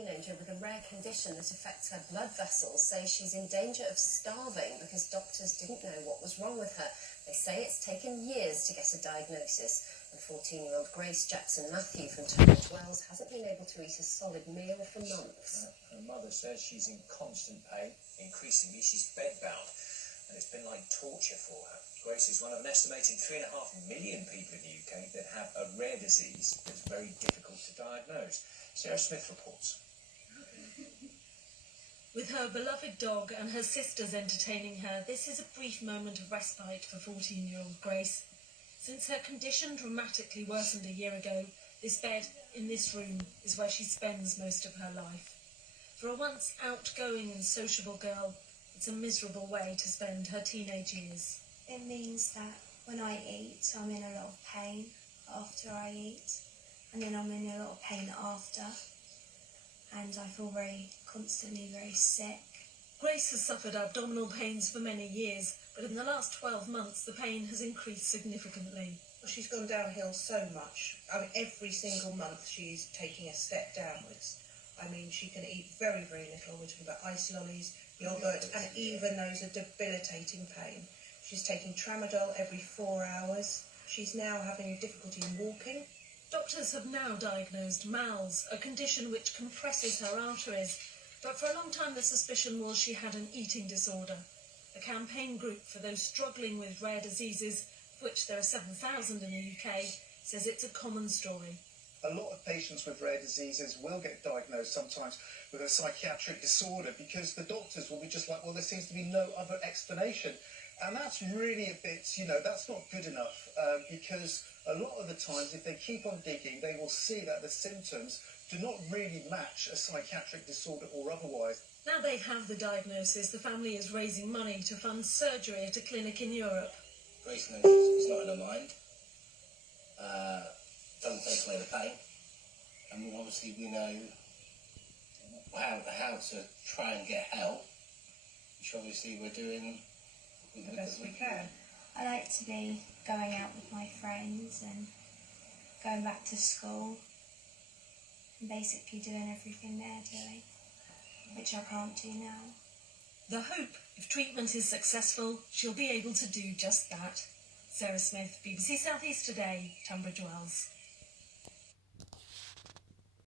teenager with a rare condition that affects her blood vessels says she's in danger of starving because doctors didn't know what was wrong with her. They say it's taken years to get a diagnosis, and 14-year-old Grace Jackson-Matthew from Tunbridge Wells hasn't been able to eat a solid meal for months. Her mother says she's in constant pain. Increasingly, she's bedbound, and it's been like torture for her. Grace is one of an estimated 3.5 million people in the UK that have a rare disease that's very difficult to diagnose. Sarah Smith reports. With her beloved dog and her sisters entertaining her, this is a brief moment of respite for 14-year-old Grace. Since her condition dramatically worsened a year ago, this bed in this room is where she spends most of her life. For a once outgoing and sociable girl, it's a miserable way to spend her teenage years. It means that when I eat, I'm in a lot of pain after I eat, and then I'm in a lot of pain after, and I feel constantly very sick. Grace has suffered abdominal pains for many years, but in the last 12 months the pain has increased significantly. She's gone downhill so much. I mean, every single month she's taking a step downwards. I mean, she can eat very, very little. We're talking about ice lollies, yogurt, and even those are debilitating pain. She's taking tramadol every 4 hours. She's now having difficulty in walking. Doctors have now diagnosed MALS, a condition which compresses her arteries, but for a long time the suspicion was she had an eating disorder. A campaign group for those struggling with rare diseases, of which there are 7,000 in the UK, says it's a common story. A lot of patients with rare diseases will get diagnosed sometimes with a psychiatric disorder because the doctors will be just like, well, there seems to be no other explanation. And that's really a bit, that's not good enough because a lot of the times if they keep on digging, they will see that the symptoms do not really match a psychiatric disorder or otherwise. Now they have the diagnosis, the family is raising money to fund surgery at a clinic in Europe. Grace knows it's not in her mind. Doesn't take away the pain. And obviously we know how to try and get help, which obviously we're doing The best we can. I like to be going out with my friends and going back to school and basically doing everything they're doing, which I can't do now. The hope, if treatment is successful, she'll be able to do just that. Sarah Smith, BBC South East Today, Tunbridge Wells.